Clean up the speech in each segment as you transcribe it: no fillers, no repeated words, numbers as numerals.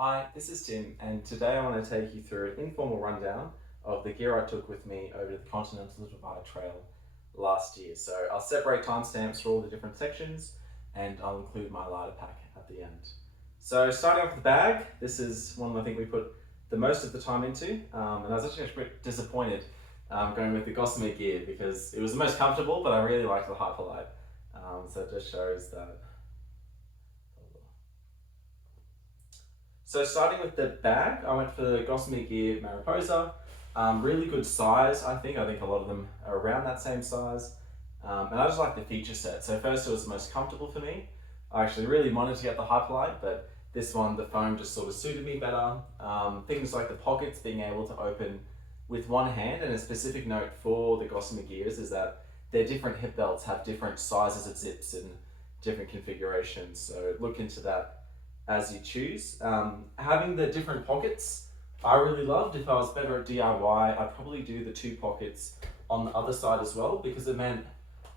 Hi, this is Tim, and today I want to take you through an informal rundown of the gear I took with me over the Continental Divide Trail last year. So I'll separate timestamps for all the different sections, and I'll include my lighter pack at the end. So starting off with the bag, this is one I think we put the most of the time into, and I was actually a bit disappointed going with the Gossamer gear because it was the most comfortable, but I really liked the Hyperlight. So it just shows that. So starting with the bag, I went for the Gossamer Gear Mariposa. Really good size, I think. I think a lot of them are around that same size. And I just like the feature set. So first it was the most comfortable for me. I actually really wanted to get the Hyperlight, but this one, the foam just sort of suited me better. Things like the pockets being able to open with one hand, and a specific note for the Gossamer gears is that their different hip belts have different sizes of zips and different configurations. So look into that as you choose. Having the different pockets, I really loved. If I was better at DIY, I'd probably do the two pockets on the other side as well, because it meant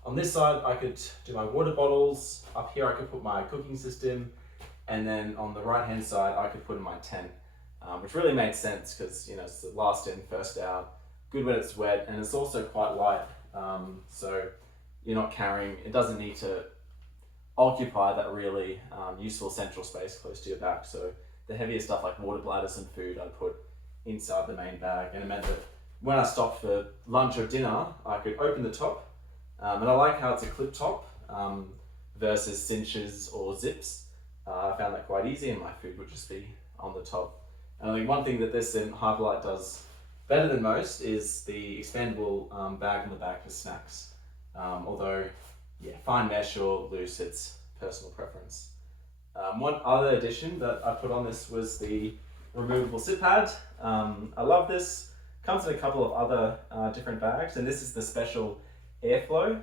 on this side I could do my water bottles, up here I could put my cooking system, and then on the right hand side I could put in my tent, which really made sense because it's the last in, first out, good when it's wet, and it's also quite light, so you're not carrying, it doesn't need to occupy that really useful central space close to your back. So the heavier stuff like water bladders and food I'd put inside the main bag, and it meant that when I stopped for lunch or dinner I could open the top, and I like how it's a clip top versus cinches or zips. I found that quite easy, and my food would just be on the top. And I think one thing that this Hyperlight does better than most is the expandable bag on the back for snacks. Although fine mesh or loose, it's personal preference. One other addition that I put on this was the removable zip pad. I love this. Comes in a couple of other different bags, and this is the special airflow,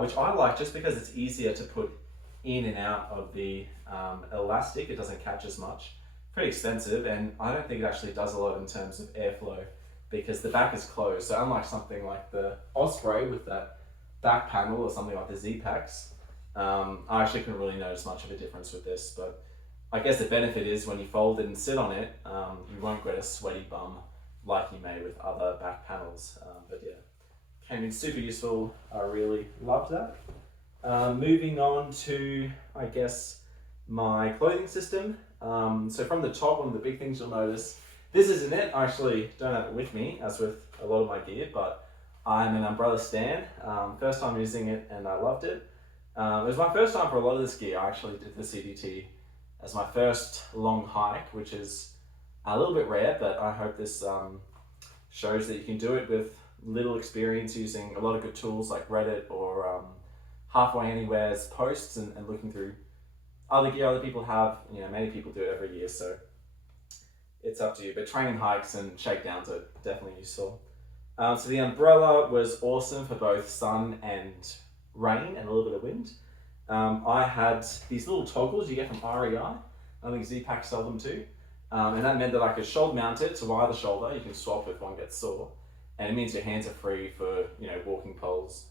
which I like just because it's easier to put in and out of the elastic. It doesn't catch as much. Pretty expensive, and I don't think it actually does a lot in terms of airflow because the back is closed. So unlike something like the Osprey with that back panel or something like the Z-Packs, I actually couldn't really notice much of a difference with this, but I guess the benefit is when you fold it and sit on it, you won't get a sweaty bum like you may with other back panels. But yeah, came in super useful. I really loved that. Moving on to, I guess, my clothing system. So from the top, one of the big things you'll notice, this isn't it. I actually don't have it with me, as with a lot of my gear, but I'm an umbrella stan. First time using it and I loved it. It was my first time for a lot of this gear. I actually did the CDT as my first long hike, which is a little bit rare, but I hope this shows that you can do it with little experience using a lot of good tools like Reddit or Halfway Anywhere's posts and looking through other gear other people have. Many people do it every year, so it's up to you. But training hikes and shakedowns are definitely useful. So the umbrella was awesome for both sun and rain and a little bit of wind. I had these little toggles you get from REI. I think Z-Pack sell them too. And that meant that I could shoulder mount it to either shoulder. You can swap if one gets sore. And it means your hands are free for walking poles.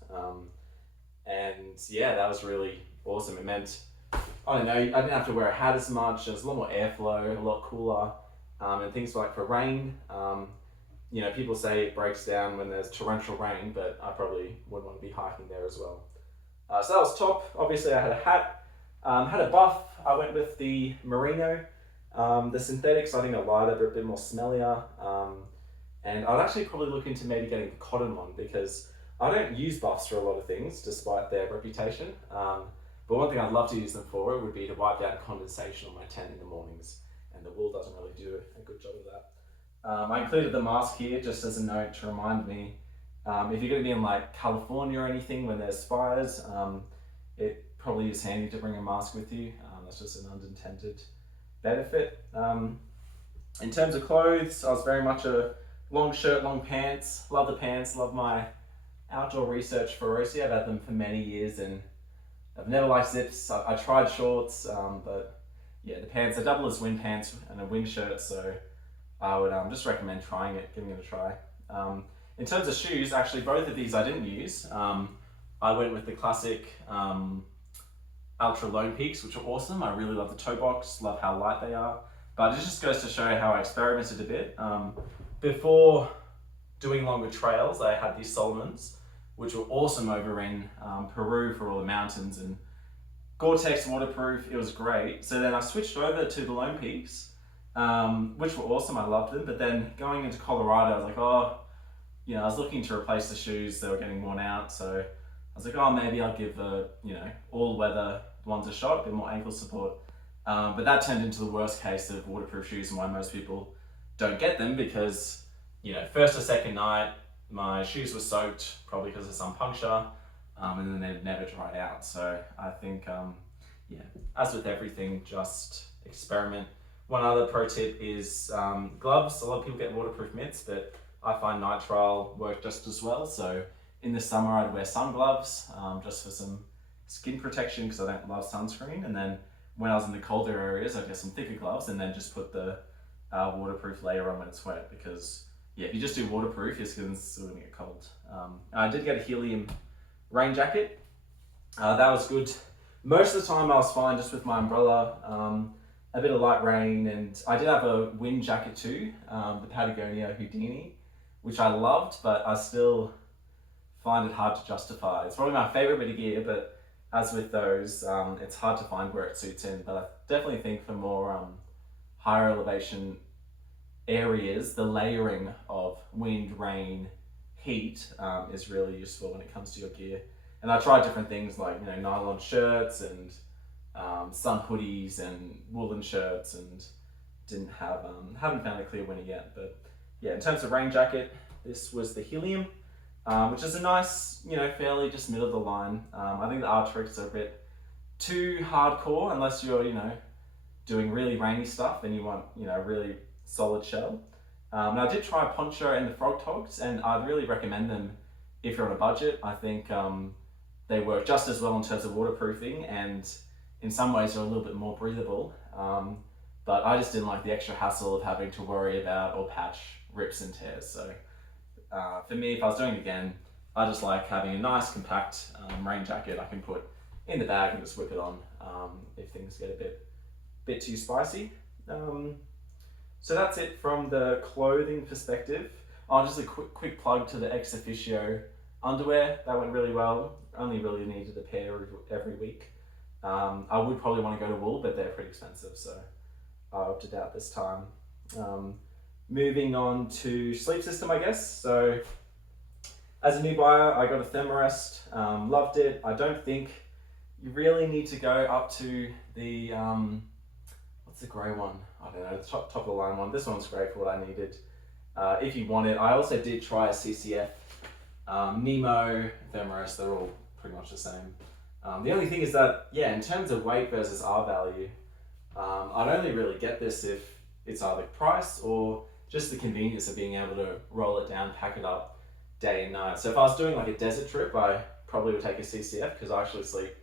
And yeah, that was really awesome. It meant, I don't know, I didn't have to wear a hat as much. There was a lot more airflow, a lot cooler. And things like for rain, people say it breaks down when there's torrential rain, but I probably wouldn't want to be hiking there as well. So that was top. Obviously I had a hat, had a buff. I went with the merino. The synthetics I think are lighter, but a bit more smellier. And I'd actually probably look into maybe getting the cotton one because I don't use buffs for a lot of things despite their reputation. But one thing I'd love to use them for would be to wipe down condensation on my tent in the mornings, and the wool doesn't really do a good job of that. I included the mask here just as a note to remind me, if you're going to be in like California or anything when there's fires, it probably is handy to bring a mask with you. That's just an unintended benefit. In terms of clothes, I was very much a long shirt, long pants. Love the pants, love my outdoor research for Rosie. I've had them for many years and I've never liked zips. I tried shorts, but yeah, the pants are double as wind pants and a wind shirt, so I would just recommend trying it, giving it a try. In terms of shoes, actually both of these I didn't use. I went with the classic Ultra Lone Peaks, which are awesome. I really love the toe box, love how light they are. But it just goes to show how I experimented a bit. Before doing longer trails, I had these Solomons, which were awesome over in Peru for all the mountains and Gore-Tex waterproof. It was great. So then I switched over to the Lone Peaks, which were awesome. I loved them. But then going into Colorado, I was like, oh, I was looking to replace the shoes. They were getting worn out. So I was like, oh, maybe I'll give the, all-weather ones a shot, a bit more ankle support. But that turned into the worst case of waterproof shoes and why most people don't get them because, first or second night, my shoes were soaked, probably because of some puncture, and then they'd never dried out. So I think, as with everything, just experiment. One other pro tip is gloves. A lot of people get waterproof mitts, but I find nitrile work just as well. So in the summer, I'd wear sun gloves just for some skin protection because I don't love sunscreen. And then when I was in the colder areas, I'd get some thicker gloves and then just put the waterproof layer on when it's wet because, if you just do waterproof, your skin's still going to get cold. I did get a helium rain jacket. That was good. Most of the time I was fine just with my umbrella, a bit of light rain, and I did have a wind jacket too, the Patagonia Houdini, which I loved, but I still find it hard to justify. It's probably my favorite bit of gear, but as with those, it's hard to find where it suits in. But I definitely think for more higher elevation areas, the layering of wind, rain, heat is really useful when it comes to your gear. And I tried different things like nylon shirts and sun hoodies and woolen shirts, and haven't found a clear winner yet. But in terms of rain jacket, this was the Helium, which is a nice, fairly just middle of the line. I think the Arctics are a bit too hardcore unless you're, doing really rainy stuff and you want, a really solid shell. And I did try Poncho and the Frog Togs, and I'd really recommend them if you're on a budget. I think they work just as well in terms of waterproofing, and in some ways they're a little bit more breathable. But I just didn't like the extra hassle of having to worry about or patch rips and tears. So for me, if I was doing it again, I just like having a nice compact rain jacket I can put in the bag and just whip it on if things get a bit too spicy. So that's it from the clothing perspective. Just a quick plug to the Ex Officio underwear. That went really well. Only really needed a pair every week. I would probably want to go to wool, but they're pretty expensive, so I opted out this time. Moving on to sleep system, I guess. So as a new buyer, I got a Thermarest, loved it. I don't think you really need to go up to the, what's the grey one? I don't know, the top of the line one. This one's great for what I needed. If you want it, I also did try a CCF, Nemo, Thermarest, they're all pretty much the same. The only thing is that, in terms of weight versus R value, I'd only really get this if it's either price or just the convenience of being able to roll it down, pack it up day and night. So if I was doing like a desert trip, I probably would take a CCF because I actually sleep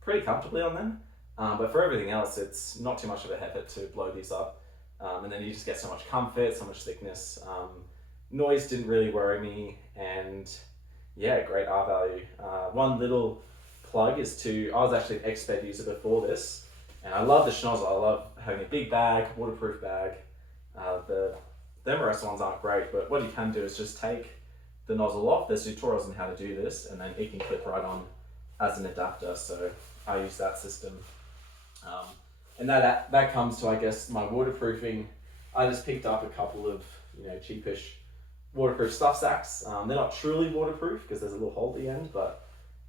pretty comfortably on them. But for everything else, it's not too much of a effort to blow these up. And then you just get so much comfort, so much thickness. Noise didn't really worry me, and great R value. One little plug is I was actually an Exped user before this, and I love the schnozzle. I love having a big bag, waterproof bag. The Thermarest ones aren't great, but what you can do is just take the nozzle off. There's tutorials on how to do this, and then it can clip right on as an adapter. So I use that system. And that comes to, I guess, my waterproofing. I just picked up a couple of, cheapish waterproof stuff sacks. They're not truly waterproof because there's a little hole at the end, but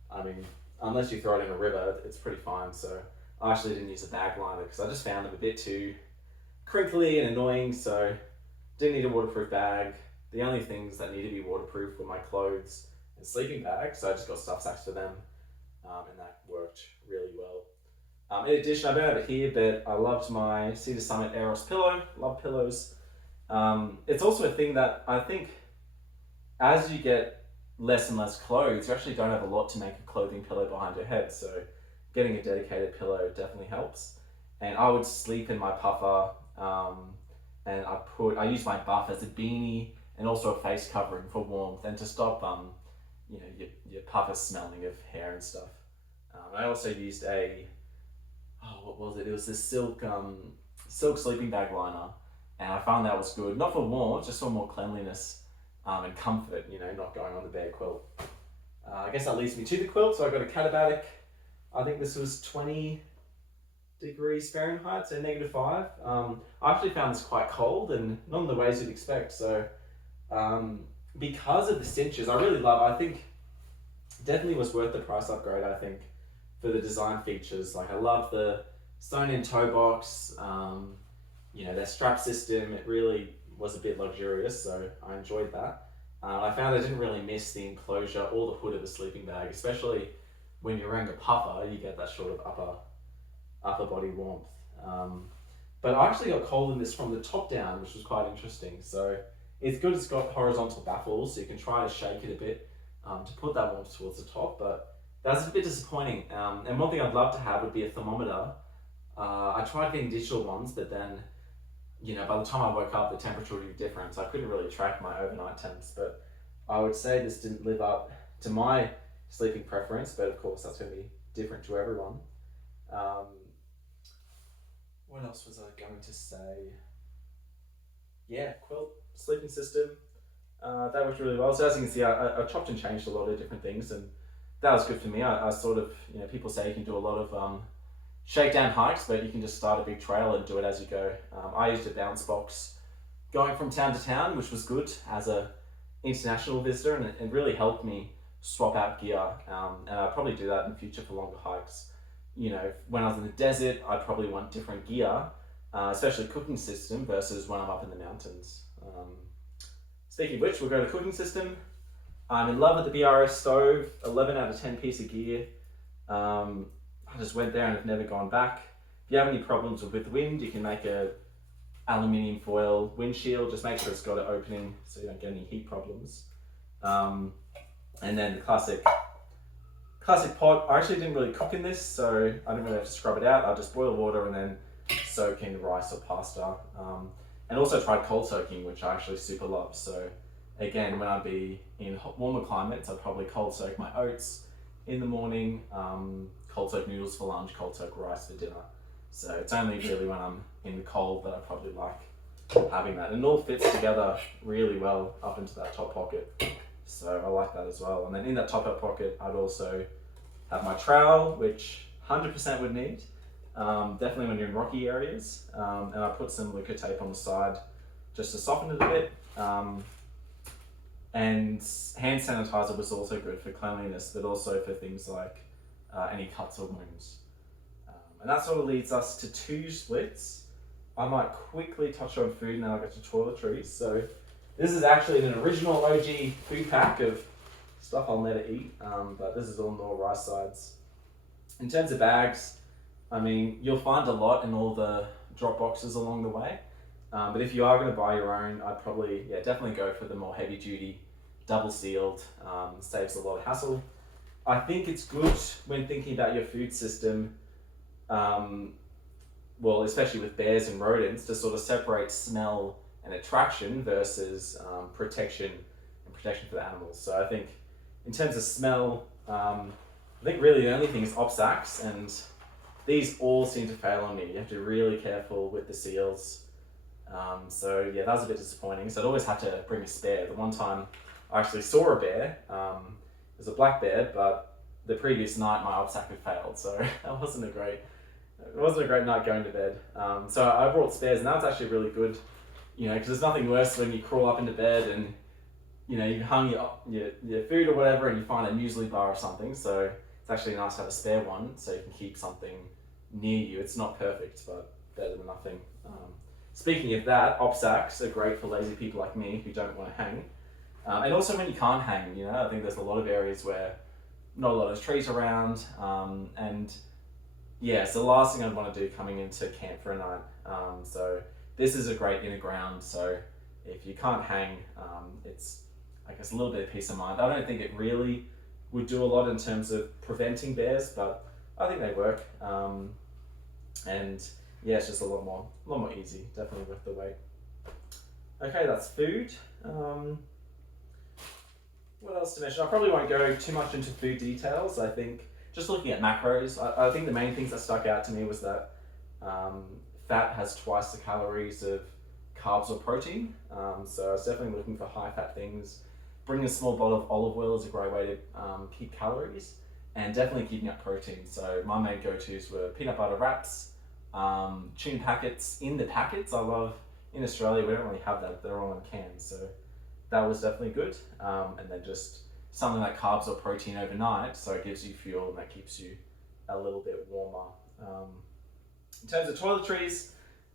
I mean, unless you throw it in a river, it's pretty fine. So I actually didn't use a bag liner because I just found them a bit too crinkly and annoying. So didn't need a waterproof bag. The only things that need to be waterproof were my clothes and sleeping bag. So I just got stuff sacks for them, and that worked really well. In addition, I don't have it here, but I loved my Cedar Summit Eros pillow. Love pillows. It's also a thing that I think as you get less and less clothes, you actually don't have a lot to make a clothing pillow behind your head. So getting a dedicated pillow definitely helps. And I would sleep in my puffer, and I use my buff as a beanie and also a face covering for warmth and to stop your puffer smelling of hair and stuff. I also used what was it? It was this silk silk sleeping bag liner, and I found that was good, not for warmth, just for more cleanliness and comfort, not going on the bare quilt. I guess that leads me to the quilt. So I got a Katabatic. I think this was 20 degrees Fahrenheit, so -5. I actually found this quite cold and not in the ways you'd expect. So because of the cinches, I really love, I think definitely was worth the price upgrade, I think, for the design features. Like I love the sewn-in toe box, their strap system. It really was a bit luxurious, so I enjoyed that. I found I didn't really miss the enclosure or the hood of the sleeping bag, especially when you're wearing a puffer, you get that sort of upper body warmth. But I actually got cold in this from the top down, which was quite interesting. So it's good it's got horizontal baffles, so you can try to shake it a bit to put that warmth towards the top, but that's a bit disappointing. And one thing I'd love to have would be a thermometer. I tried getting digital ones, but then by the time I woke up, the temperature would be different, so I couldn't really track my overnight temps. But I would say this didn't live up to my sleeping preference, but of course that's going to be different to everyone. What else was I going to say? Yeah, quilt, sleeping system, that worked really well. So as you can see, I chopped and changed a lot of different things, and that was good for me. I sort of, people say you can do a lot of shakedown hikes, but you can just start a big trail and do it as you go. I used a bounce box going from town to town, which was good as a international visitor, and it really helped me swap out gear. And I'll probably do that in the future for longer hikes. When I was in the desert, I'd probably want different gear, especially cooking system versus when I'm up in the mountains. Speaking of which, we'll go to cooking system. I'm in love with the BRS stove, 11 out of 10 piece of gear. I just went there and have never gone back. If you have any problems with wind, you can make a aluminium foil windshield. Just make sure it's got an opening so you don't get any heat problems. And then the classic pot. I actually didn't really cook in this, so I didn't really have to scrub it out. I just boil water and then soak in rice or pasta. And also tried cold soaking, which I actually super love. So again, when I'd be in warmer climates, I'd probably cold soak my oats in the morning, cold soak noodles for lunch, cold soak rice for dinner. So it's only really when I'm in the cold that I probably like having that. And it all fits together really well up into that top pocket. So I like that as well. And then in that top up pocket, I'd also have my trowel, which 100% would need, definitely when you're in rocky areas. And I put some liquor tape on the side just to soften it a bit. And hand sanitizer was also good for cleanliness, but also for things like any cuts or wounds. And that sort of leads us to two splits. I might quickly touch on food and then I'll get to toiletries. So this is actually an original OG food pack of stuff I'll never eat, but this is all Nor rice sides. In terms of bags, I mean, you'll find a lot in all the drop boxes along the way. But if you are going to buy your own, I'd probably, definitely go for the more heavy duty, double sealed, saves a lot of hassle. I think it's good when thinking about your food system, well, especially with bears and rodents, to sort of separate smell and attraction versus protection for the animals. So I think in terms of smell, I think really the only thing is OPSACs, and these all seem to fail on me. You have to be really careful with the seals. So yeah, that was a bit disappointing. So I'd always have to bring a spare. The one time I actually saw a bear, it was a black bear, but the previous night my OPSAC had failed, so that wasn't a great night going to bed. So I brought spares, and that was actually really good, because there's nothing worse when you crawl up into bed and you've hung your food or whatever and you find a muesli bar or something. So it's actually nice to have a spare one so you can keep something near you. It's not perfect, but better than nothing. Speaking of that, OPSACs are great for lazy people like me who don't want to hang. And also when you can't hang, I think there's a lot of areas where not a lot of trees around, and yeah, it's the last thing I'd want to do coming into camp for a night. So this is a great inner ground, so if you can't hang, it's, I guess, a little bit of peace of mind. I don't think it really would do a lot in terms of preventing bears, but I think they work. And yeah, it's just a lot more easy, definitely worth the wait. Okay, that's food. What else to mention? I probably won't go too much into food details. I think just looking at macros, I think the main things that stuck out to me was that fat has twice the calories of carbs or protein. So I was definitely looking for high fat things. Bringing a small bottle of olive oil is a great way to keep calories, and definitely keeping up protein. So my main go-tos were peanut butter wraps, tuna packets. In the packets, I love, in Australia we don't really have that, they're all in cans, so that was definitely good. And then just something like carbs or protein overnight, so it gives you fuel and that keeps you a little bit warmer. In terms of toiletries,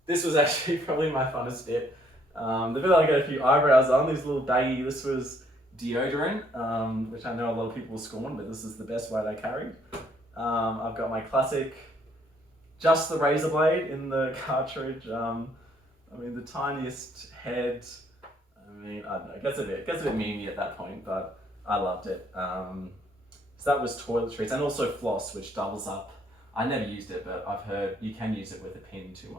this was actually probably my funnest bit. The bit I got a few eyebrows on, this little baggie, this was deodorant, which I know a lot of people will scorn, but this is the best way they carried. I've got my classic, just the razor blade in the cartridge. I mean, the tiniest head. I mean, I don't know, it gets a bit memey at that point, but I loved it. So that was toiletries, and also floss, which doubles up. I never used it, but I've heard you can use it with a pin to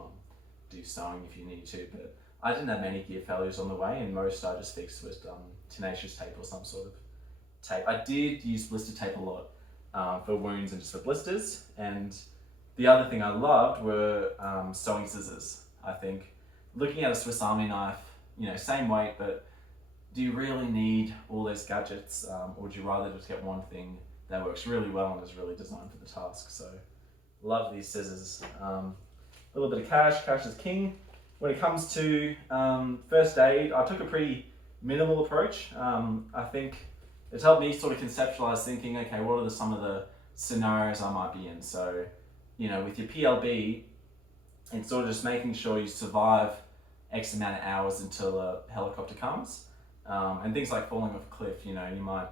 do sewing if you need to. But I didn't have many gear failures on the way, and most I just fixed with tenacious tape or some sort of tape. I did use blister tape a lot for wounds and just for blisters. And the other thing I loved were sewing scissors. I think looking at a Swiss Army knife, you know, same weight, but do you really need all those gadgets, or would you rather just get one thing that works really well and is really designed for the task? So love these scissors. A little bit of cash is king. When it comes to first aid, I took a pretty minimal approach. I think it's helped me sort of conceptualize thinking, okay, what are some of the scenarios I might be in? So, you know, with your PLB, it's sort of just making sure you survive X amount of hours until a helicopter comes. And things like falling off a cliff, you know, you might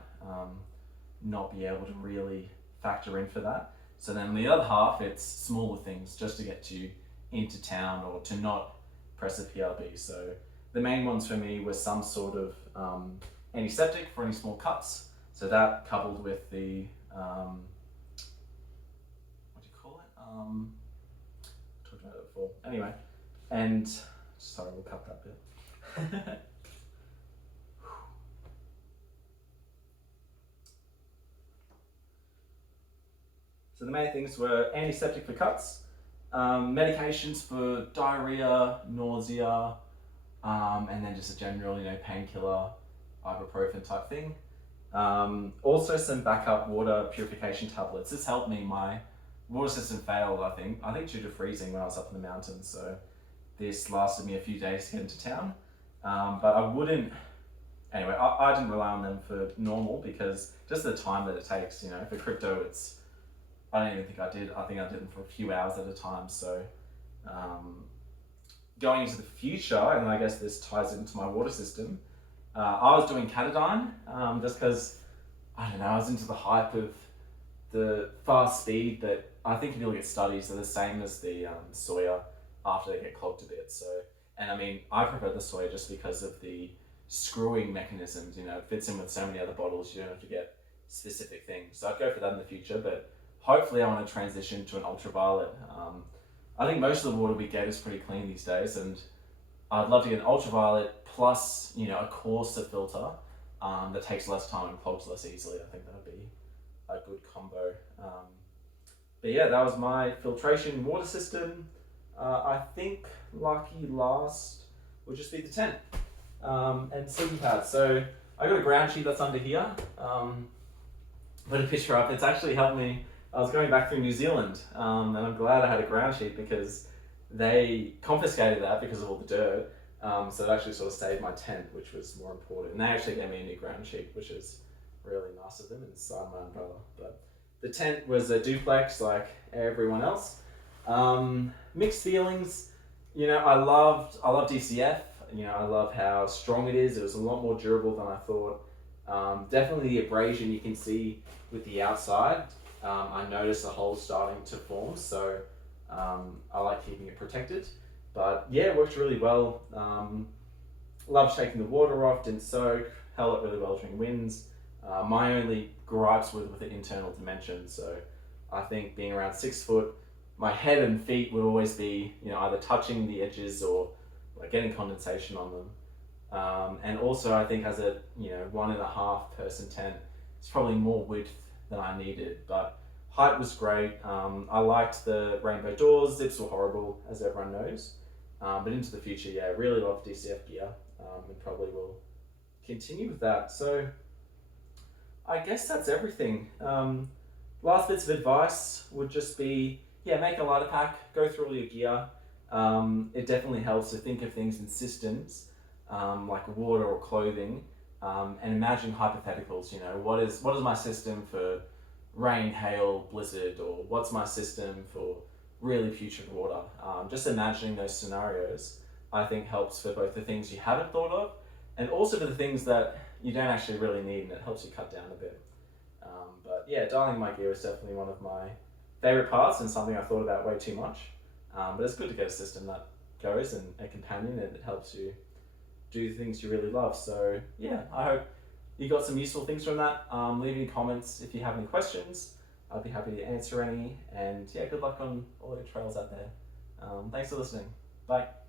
not be able to really factor in for that. So then the other half, it's smaller things just to get you into town or to not press a PLB. So the main ones for me were some sort of antiseptic for any small cuts. So that coupled with the, what do you call it? Talked about it before. Anyway, and sorry, we'll cut that bit. So the main things were antiseptic for cuts, medications for diarrhea, nausea, and then just a general, you know, painkiller, ibuprofen type thing. Also some backup water purification tablets. This helped me. My water system failed, I think due to freezing when I was up in the mountains. So this lasted me a few days to get into town. But I wouldn't, anyway, I didn't rely on them for normal because just the time that it takes, you know, for crypto, I don't even think I did. I think I did them for a few hours at a time. So going into the future, and I guess this ties into my water system, I was doing Catadine just because, I don't know, I was into the hype of the fast speed that I think if you look at studies, they're the same as the soya after they get clogged a bit. So, and I mean, I prefer the soya just because of the screwing mechanisms, you know, it fits in with so many other bottles, you don't have to get specific things. So I'd go for that in the future, but hopefully I want to transition to an ultraviolet. I think most of the water we get is pretty clean these days, and I'd love to get an ultraviolet plus, you know, a coarser filter that takes less time and clogs less easily. I think that would be a good combo. But yeah, that was my filtration water system. I think lucky last would just be the tent and sleeping pad. So I got a ground sheet that's under here. Put a picture up. It's actually helped me. I was going back through New Zealand, and I'm glad I had a ground sheet because they confiscated that because of all the dirt. So it actually sort of saved my tent, which was more important. And they actually gave me a new ground sheet, which is really nice of them, inside my umbrella. But the tent was a duplex like everyone else. Mixed feelings. You know, I love DCF. You know, I love how strong it is. It was a lot more durable than I thought. Definitely the abrasion you can see with the outside. I noticed the holes starting to form, so I like keeping it protected. But yeah, it worked really well. Loved taking the water off, didn't soak, held it really well during winds. My only gripes were with the internal dimensions. So I think being around 6 foot, my head and feet would always be, you know, either touching the edges or like getting condensation on them. And also I think as a, you know, 1.5 person tent, it's probably more width than I needed, but Height was great. I liked the rainbow doors. Zips were horrible, as everyone knows. But into the future, yeah, really love DCF gear, and probably will continue with that. So I guess that's everything. Last bits of advice would just be, yeah, make a lighter pack, go through all your gear. It definitely helps to think of things in systems, like water or clothing, and imagine hypotheticals. You know, what is my system for rain, hail, blizzard, or what's my system for really putrid water? Just imagining those scenarios, I think, helps for both the things you haven't thought of, and also for the things that you don't actually really need, and it helps you cut down a bit. But yeah, dialing my gear is definitely one of my favorite parts and something I thought about way too much. But it's good to get a system that goes and a companion, and it helps you do the things you really love. So yeah, I hope you got some useful things from that. Leave any comments if you have any questions. I'd be happy to answer any. And yeah, good luck on all your trails out there. Thanks for listening. Bye.